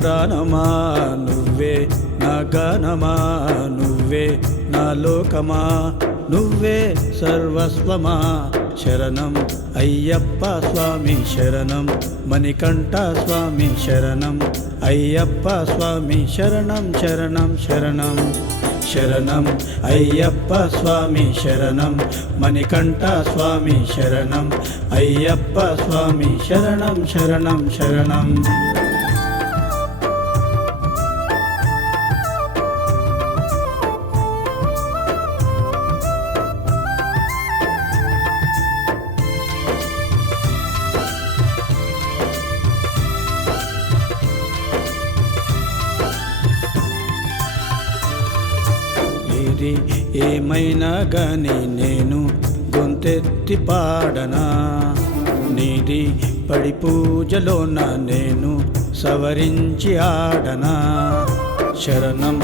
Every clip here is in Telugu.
ప్రాణమా నువ్వే, నా గానమా నువ్వే, నా లోకమా నువ్వే సర్వస్వమా. శరణం అయ్యప్ప స్వామి శరణం, మణికంఠ స్వామి శరణం, అయ్యప్ప స్వామి శరణం శరణం శరణం. శరణం అయ్యప్ప స్వామి శరణం, మణికంఠ స్వామి శరణం, అయ్యప్ప స్వామి శరణం శరణం శరణం. ఏమైనా గాని నేను గొంతెత్తి పాడనా, నీది పడి పూజలోన నేను సవరించి ఆడనా. శరణం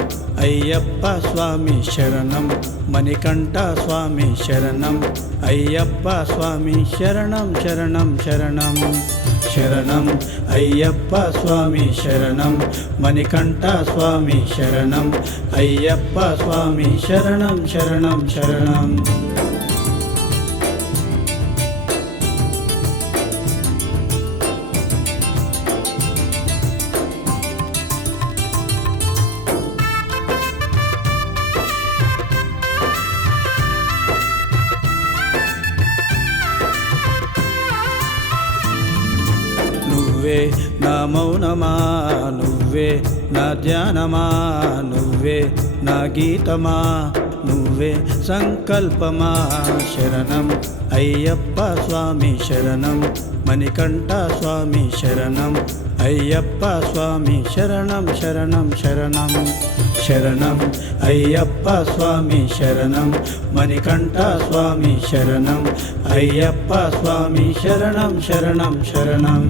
అయ్యప్ప స్వామి శరణం, మణికంఠ స్వామి శరణం, అయ్యప్ప స్వామి శరణం శరణం శరణం. శరణం అయ్యప్ప స్వామి శరణం, మణికంఠ స్వామి శరణం, అయ్యప్ప స్వామి శరణం శరణం శరణం. నువ్వే నా మౌనమా నువ్వే, నా ధ్యానమా నువ్వే, నా గీతమా నువ్వే, సంకల్పమా. శరణం అయ్యప్ప స్వామి శరణం, మణికంఠ స్వామి శరణం, అయ్యప్ప స్వామి శరణం శరణం శరణం. శరణం అయ్యప్ప స్వామి శరణం, మణికంఠ స్వామి శరణం, అయ్యప్ప స్వామి శరణం శరణం శరణం.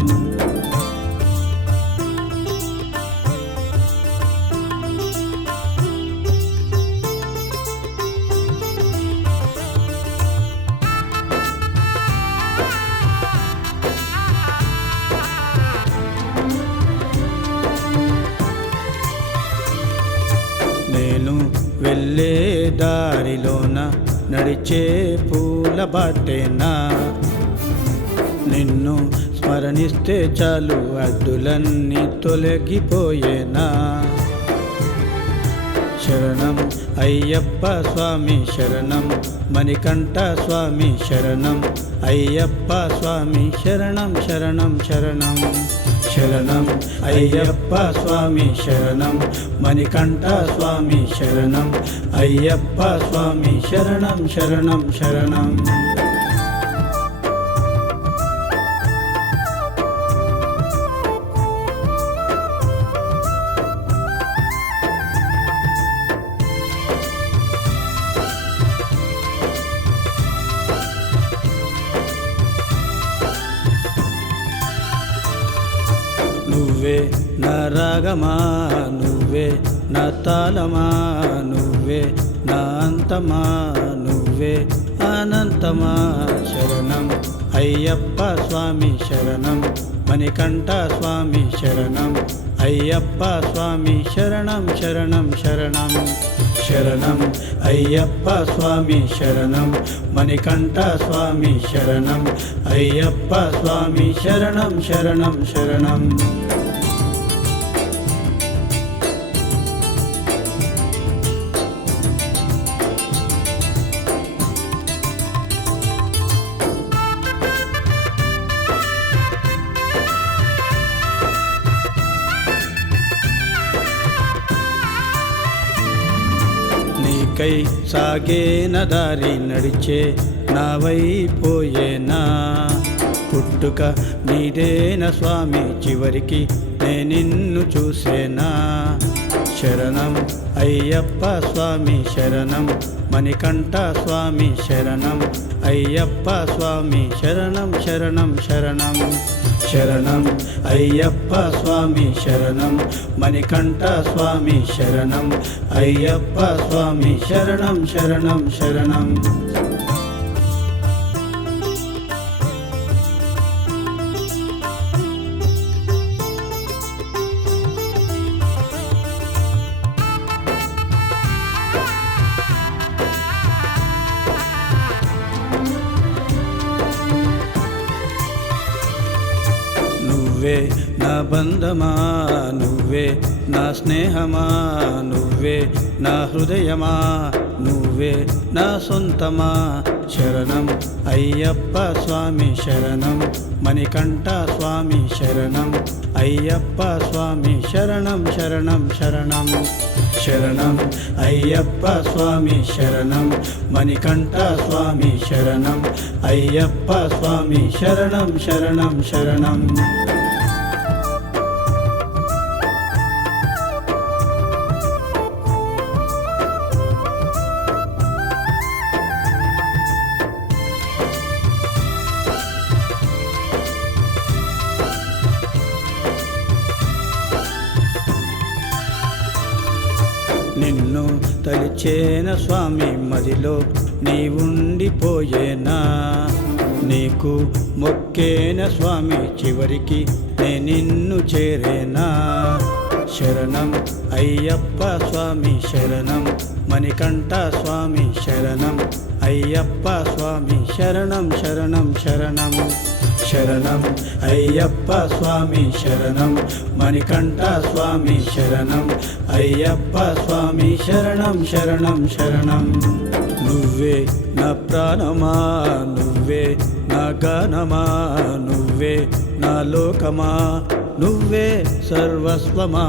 నేను వెళ్ళే దారిలోన నడిచే పూల బాటేనా, నిన్ను స్మరణిస్తే చాలు అడ్డులన్నీ తొలగిపోయేనా. శరణం అయ్యప్ప స్వామి శరణం, మణికంఠ స్వామి శరణం, అయ్యప్ప స్వామి శరణం శరణం శరణం. శరణం అయ్యప్ప స్వామి శరణం, మణికంఠ స్వామి శరణం, అయ్యప్ప స్వామి శరణం శరణం శరణం. నువ్వే నా రాగమా నువ్వే, నా తాళమా నువ్వే, నా అంతమా నువ్వే, అనంతమా. శరణం అయ్యప్ప స్వామి శరణం, మణికంఠ స్వామి శరణం, అయ్యప్ప స్వామి శరణం శరణం శరణం. శరణం అయ్యప్ప స్వామి శరణం, మణికంఠ స్వామి శరణం, అయ్యప్ప స్వామి శరణం శరణం శరణం. నీకై సాగేన దారి నడిచే నావైపోయేనా, పుట్టుక నీదేన స్వామి చివరికి నే నిన్ను చూసేనా. శరణం అయ్యప్ప స్వామి శరణం, మణికంఠ స్వామి శరణం, అయ్యప్ప స్వామి శరణం శరణం శరణం. శరణం అయ్యప్ప స్వామి శరణం, మణికంఠ స్వామి శరణం, అయ్యప్ప స్వామి శరణం శరణం శరణం. నువ్వే నా బంధమా, నువ్వే నా స్నేహమా, నువ్వే నా హృదయమా, నువ్వే నా సొంతమా. శరణం అయ్యప్ప స్వామి శరణం, మణికంఠ స్వామి శరణం, అయ్యప్ప స్వామి శరణం శరణం శరణం. శరణం అయ్యప్ప స్వామి శరణం, మణికంఠ స్వామి శరణం, అయ్యప్ప స్వామి శరణం శరణం శరణం. నిన్ను తలిచేన స్వామి మదిలో నీవుండిపోయేనా, నీకు మొక్కేన స్వామి చివరికి నిన్ను చేరేనా. శరణం అయ్యప్ప స్వామి శరణం, మణికంఠ స్వామి శరణం, అయ్యప్ప స్వామి శరణం శరణం శరణం. శరణం అయ్యప్ప స్వామి శరణం, మణికంఠ స్వామి శరణం, అయ్యప్ప స్వామి శరణం శరణం శరణం. నువ్వే నా ప్రాణమా, నువ్వే నా గానమా, నువ్వే నా లోకమా, నువ్వే సర్వస్వమా.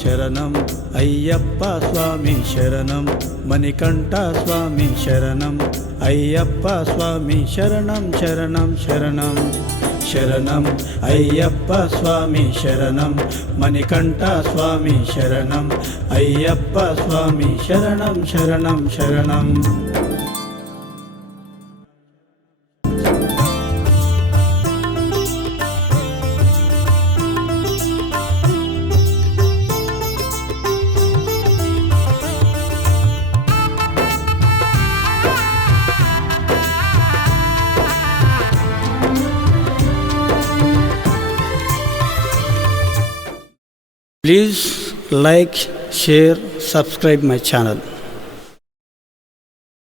శరణం అయ్యప్ప స్వామి శరణం, మణికంఠ స్వామి శరణం, అయ్యప్ప స్వామి శరణం శరణం శరణం. శరణం అయ్యప్ప స్వామి శరణం, మణికంఠ స్వామి శరణం, అయ్యప్ప స్వామి శరణం శరణం శరణం. Please like, share, subscribe my channel.